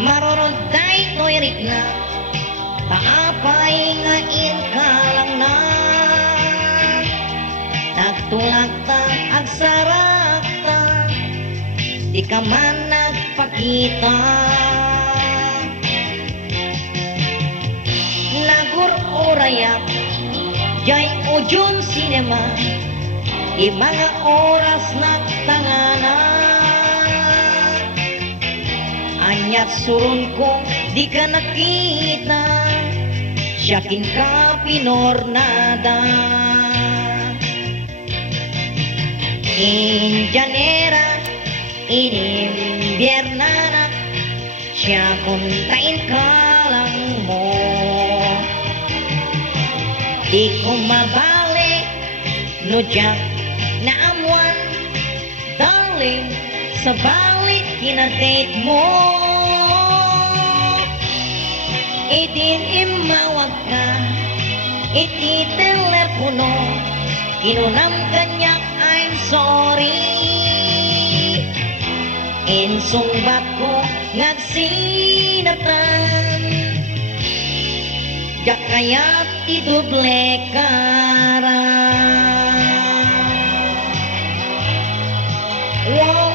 Maroronday ko'y rikna, paapay nga inkalang na. Nagtulak ta, agsarak ta, di ka man nagpakita. Nagururayak, jay ujon sinema, di mga oras nagtanganan. Anyat surun ko, di ka nakita, siyakin ka pinornada. Indianera, inimbiernana, siya kuntain ka lang mo. Di ko mabalik, nujak na amuan, darling, sa balik kinadate mo. Idin imawag ka, ititelepono, kinunam kanya, I'm sorry. Insungbat ko nagsinatan, jak kaya't iduble kara. Wow.